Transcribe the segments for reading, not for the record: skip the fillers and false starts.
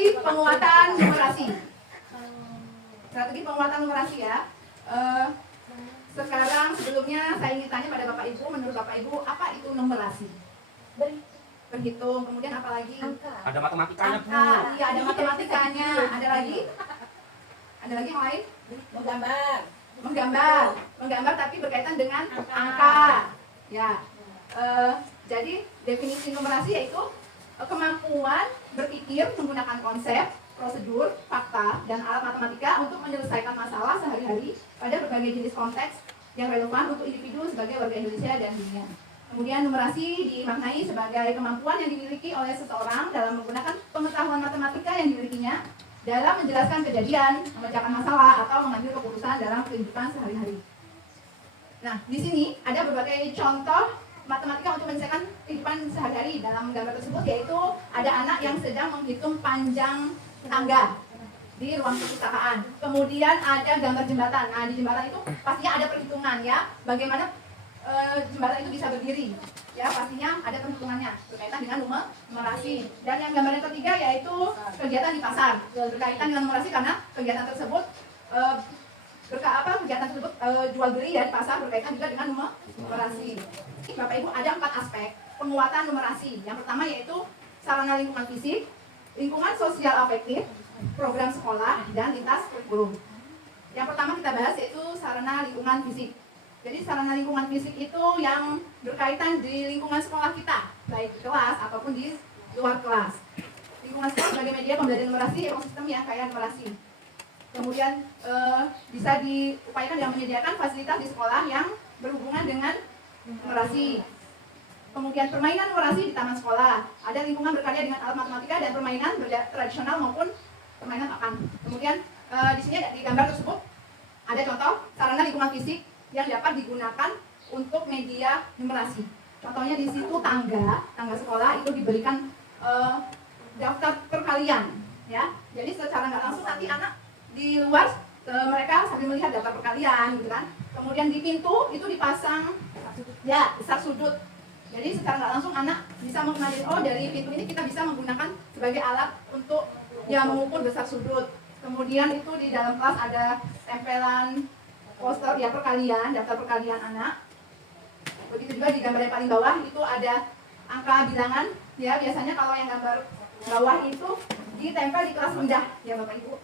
strategi penguatan numerasi. Strategi penguatan numerasi ya. Sekarang sebelumnya saya ingin tanya pada Bapak Ibu, menurut Bapak Ibu apa itu numerasi? Berhitung, kemudian apa lagi? Ada matematikanya, Bu. Iya, ada matematikanya. Ada lagi? Ada lagi yang lain? Menggambar tapi berkaitan dengan angka. Ya. Jadi definisi numerasi yaitu kemampuan berpikir menggunakan konsep, prosedur, fakta, dan alat matematika untuk menyelesaikan masalah sehari-hari pada berbagai jenis konteks yang relevan untuk individu sebagai warga Indonesia dan dunia. Kemudian numerasi dimaknai sebagai kemampuan yang dimiliki oleh seseorang dalam menggunakan pengetahuan matematika yang dimilikinya dalam menjelaskan kejadian, memecahkan masalah, atau mengambil keputusan dalam kehidupan sehari-hari. Nah, di sini ada berbagai contoh matematika untuk menyelesaikan kehidupan sehari-hari. Dalam gambar tersebut yaitu ada anak yang sedang menghitung panjang tangga di ruang perpustakaan. Kemudian ada gambar jembatan. Nah, di jembatan itu pastinya ada perhitungan ya, bagaimana jembatan itu bisa berdiri. Ya, pastinya ada perhitungannya berkaitan dengan numerasi. Dan yang gambar yang ketiga yaitu kegiatan di pasar berkaitan dengan numerasi karena kegiatan tersebut kegiatan tersebut jual beli ya di pasar berkaitan juga dengan numerasi. Bapak Ibu, ada 4 aspek penguatan numerasi. Yang pertama yaitu sarana lingkungan fisik, lingkungan sosial afektif, program sekolah, dan lintas kurikulum. Yang pertama kita bahas yaitu sarana lingkungan fisik. Jadi sarana lingkungan fisik itu yang berkaitan di lingkungan sekolah kita, baik di kelas ataupun di luar kelas. Lingkungan sekolah sebagai media pembelajaran numerasi, ekosistem yang kaya numerasi. Kemudian bisa diupayakan dengan menyediakan fasilitas di sekolah yang berhubungan dengan numerasi. Kemudian permainan numerasi di taman sekolah. Ada lingkungan berkarya dengan alat matematika dan permainan tradisional maupun permainan papan. Kemudian di sini di gambar tersebut ada contoh sarana lingkungan fisik yang dapat digunakan untuk media numerasi. Contohnya di situ tangga sekolah itu diberikan daftar perkalian, ya. Jadi secara nggak langsung nanti anak di luar mereka sambil melihat daftar perkalian, gitu kan. Kemudian di pintu itu dipasang ya besar sudut. Jadi secara nggak langsung anak bisa mengenali, oh dari pintu ini kita bisa menggunakan sebagai alat untuk ya mengukur besar sudut. Kemudian itu di dalam kelas ada tempelan poster ya perkalian, daftar perkalian anak. Begitu juga di gambar yang paling bawah itu ada angka bilangan ya, biasanya kalau yang gambar bawah itu ditempel di kelas rendah ya Bapak Ibu.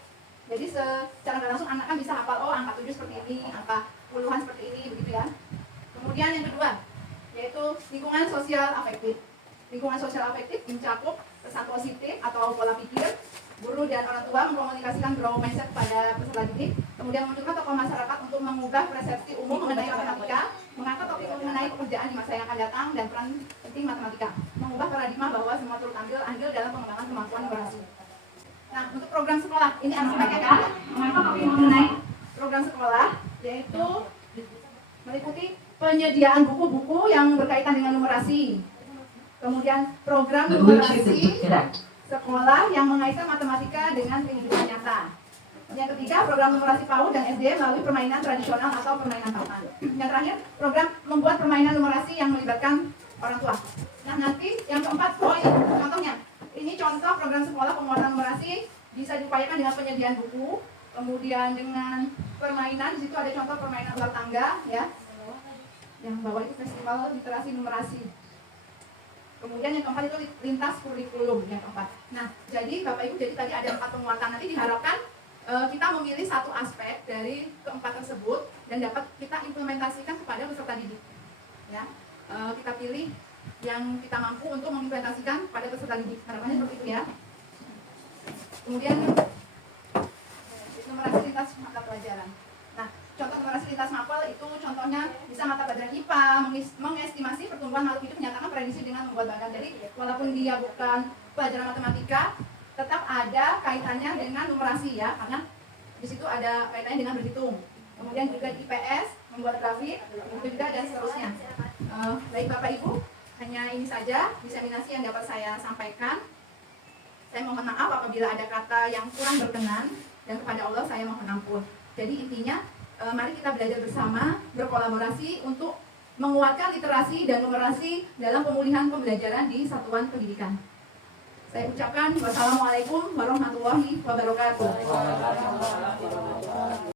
Jadi secara nggak langsung anak kan bisa hafal, oh angka 7 seperti ini, angka puluhan seperti ini, begitu ya. Kemudian yang kedua yaitu lingkungan sosial afektif. Lingkungan sosial afektif mencakup pesan positif atau pola pikir. Guru dan orang tua mengkomunikasikan growth mindset pada peserta didik, kemudian memunculkan tokoh masyarakat untuk mengubah persepsi umum mengenai matematika, mengangkat topik mengenai pekerjaan di masa yang akan datang dan peran penting matematika, mengubah paradigma bahwa semua turut andil dalam pengembangan kemampuan numerasi. Nah, untuk program sekolah, ini aspeknya kan mengangkat topik mengenai program sekolah, yaitu meliputi penyediaan buku-buku yang berkaitan dengan numerasi, kemudian program numerasi sekolah yang mengaitkan matematika dengan kehidupan nyata. Yang ketiga, program numerasi PAUD dan SD melalui permainan tradisional atau permainan papan. Yang terakhir, program membuat permainan numerasi yang melibatkan orang tua. Nah, nanti yang keempat, ini contohnya. Ini contoh program sekolah penguatan numerasi bisa diupayakan dengan penyediaan buku, kemudian dengan permainan. Di situ ada contoh permainan ular tangga, ya. Yang bawah itu festival literasi numerasi. Kemudian yang keempat itu lintas kurikulum yang keempat. Nah, jadi Bapak Ibu, jadi tadi ada 4 penguatan. Nanti diharapkan kita memilih satu aspek dari keempat tersebut dan dapat kita implementasikan kepada peserta didik. Ya, kita pilih yang kita mampu untuk mengimplementasikan pada peserta didik. Harapannya seperti itu ya. Kemudian numerasi lintas mata pelajaran. Nah, contoh numerasi lintas mapel itu contohnya bisa mata pelajaran IPA, mengestimasi pertumbuhan makhluk hidup, menyatakan prediksi dengan membuat bagan. Jadi walaupun dia bukan pelajaran matematika, tetap ada kaitannya dengan numerasi ya, karena di situ ada kaitannya dengan berhitung. Kemudian juga di IPS membuat grafik, begitu juga dan seterusnya. Baik Bapak Ibu, hanya ini saja diseminasi yang dapat saya sampaikan. Saya mohon maaf apabila ada kata yang kurang berkenan dan kepada Allah saya mohon ampun. Jadi intinya mari kita belajar bersama, berkolaborasi untuk menguatkan literasi dan numerasi dalam pemulihan pembelajaran di satuan pendidikan. Saya ucapkan wassalamualaikum warahmatullahi wabarakatuh.